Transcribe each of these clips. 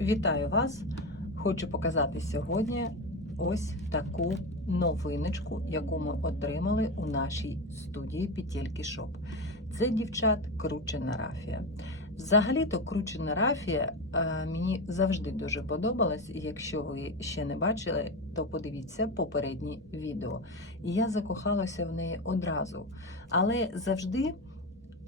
Вітаю вас! Хочу показати сьогодні ось таку новиночку, яку ми отримали у нашій студії Петельки Шоп. Це дівчат кручена рафія. Взагалі-то кручена рафія е, мені завжди дуже подобалась. Якщо ви ще не бачили, то подивіться попередні відео. І я закохалася в неї одразу. Але завжди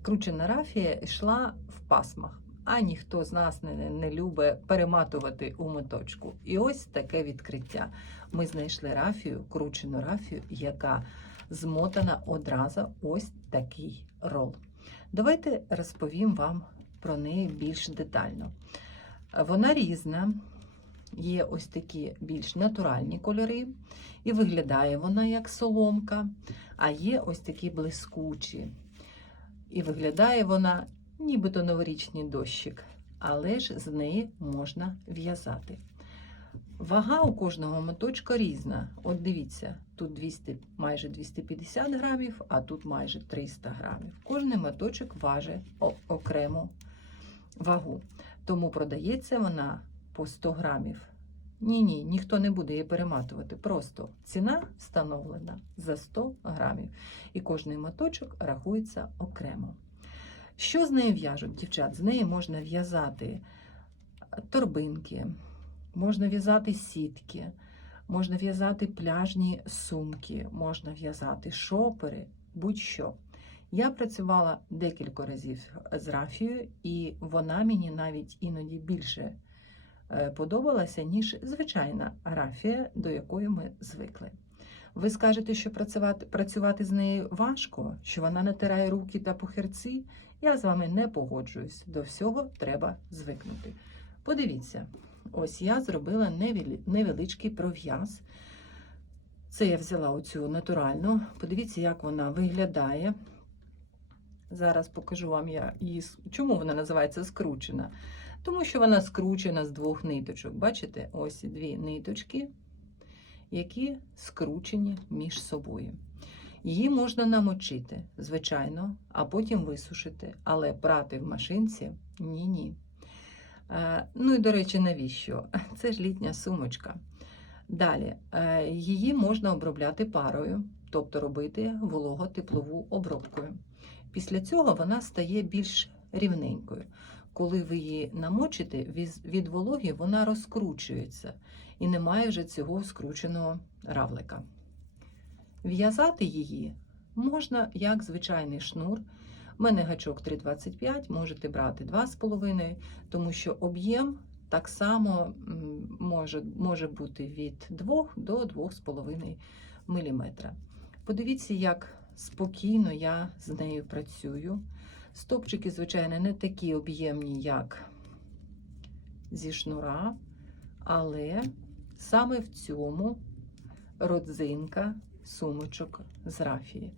кручена рафія йшла в пасмах а ніхто з нас не, не любить перематувати у моточку. І ось таке відкриття. Ми знайшли рафію, кручену рафію, яка змотана одразу ось такий рол. Давайте розповім вам про неї більш детально. Вона різна, є ось такі більш натуральні кольори, і виглядає вона як соломка, а є ось такі блискучі. І виглядає вона нібито новорічний дощик, але ж з неї можна в'язати. Вага у кожного моточка різна. От дивіться, тут 200, майже 250 грамів, а тут майже 300 грамів. Кожний моточок важить окрему вагу. Тому продається вона по 100 грамів. Ні, ні, ніхто не буде її перематувати. Просто ціна встановлена за 100 грамів. І кожний моточок рахується окремо. Що з нею в'яжуть, дівчат? З неї можна в'язати торбинки, можна в'язати сітки, можна в'язати пляжні сумки, можна в'язати шопери, будь-що. Я працювала декілька разів з рафією, і вона мені навіть іноді більше подобалася, ніж звичайна рафія, до якої ми звикли. Ви скажете, що працювати працювати з нею важко, що вона натирає руки та похерці. Я з вами не погоджуюсь. До всього треба звикнути. Подивіться, ось я зробила невеличкий пров'яз. Це я взяла оцю натуральну. Подивіться, як вона виглядає. Зараз покажу вам я її. Чому вона називається скручена? Тому що вона скручена з двох ниточок. Бачите? Ось дві ниточки, які скручені між собою. Її можна намочити, звичайно, а потім висушити, але прати в машинці ні-ні. Ну і, до речі, навіщо? Це ж літня сумочка. Далі, е, її можна обробляти парою, тобто робити волого-теплову обробкою. Після цього вона стає більш рівненькою. Коли ви її намочите, від вологи вона розкручується і немає вже цього скрученого равлика. В'язати її можна як звичайний шнур. У мене гачок 3,25, можете брати 2,5, тому що об'єм так само може може бути від 2 до 2,5 мм. Подивіться, як спокійно я з нею працюю. Стопчики, звичайно, не такі об'ємні, як зі шнура, але саме в цьому родзинка сумочок з рафії.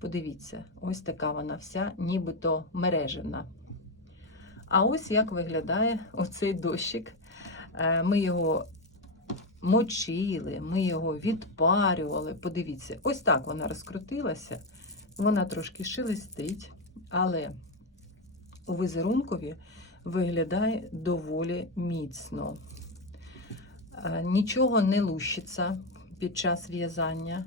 Подивіться, ось така вона вся, нібито мережевна. А ось як виглядає оцей дощик. Е, ми його мочили, ми його відпарювали. Подивіться, ось так вона розкрутилася, вона трошки шелестить, але у візерункові виглядає доволі міцно. Е, нічого не лущиться під час в'язання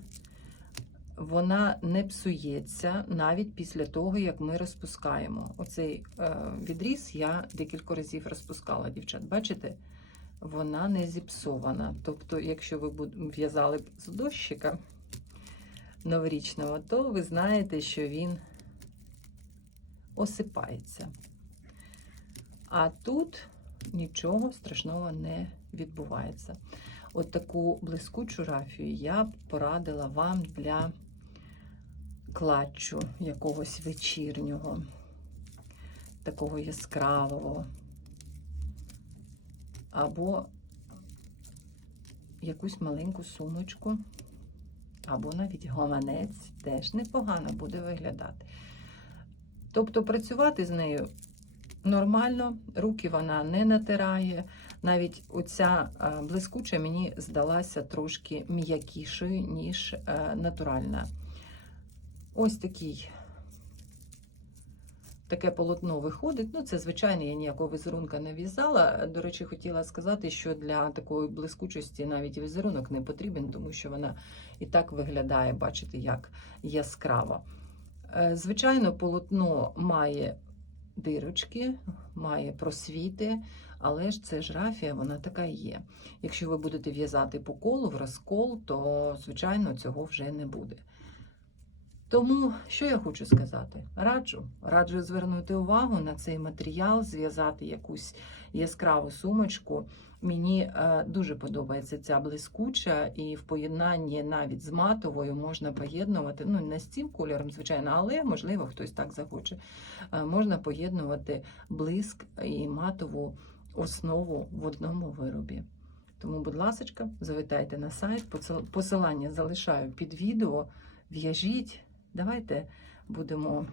вона не псується навіть після того, як ми розпускаємо. Оцей е, відріз я декілька разів розпускала, дівчат. Бачите? Вона не зіпсована. Тобто, якщо ви в'язали з дощика новорічного, то ви знаєте, що він осипається. А тут нічого страшного не відбувається. От таку блискучу рафію я б порадила вам для клатчу якогось вечірнього, такого яскравого, або якусь маленьку сумочку, або навіть гоманець теж непогано буде виглядати. Тобто працювати з нею нормально, руки вона не натирає. Навіть оця блискуча мені здалася трошки м'якішою, ніж натуральна. Ось такий таке полотно виходить. Ну, це звичайно, я ніякого візерунка не в'язала. До речі, хотіла сказати, що для такої блискучості навіть візерунок не потрібен, тому що вона і так виглядає, бачите, як яскраво. Е, Звичайно, полотно має дирочки, має просвіти, але ж це ж рафія, вона така є. Якщо ви будете в'язати по колу в розкол, то, звичайно, цього вже не буде. Тому, що я хочу сказати? Раджу, раджу звернути увагу на цей матеріал, зв'язати якусь яскраву сумочку. Мені е, дуже подобається ця блискуча, і в поєднанні навіть з матовою можна поєднувати, ну не з цим кольором, звичайно, але можливо хтось так захоче. Е, можна поєднувати блиск і матову основу в одному виробі. Тому, будь ласка, завітайте на сайт, посилання залишаю під відео. В'яжіть, давайте будемо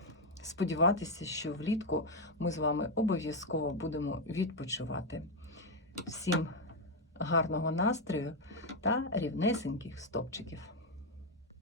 сподіватися, що влітку ми з вами обов'язково будемо відпочивати. Всім гарного настрою та рівнесеньких стопчиків.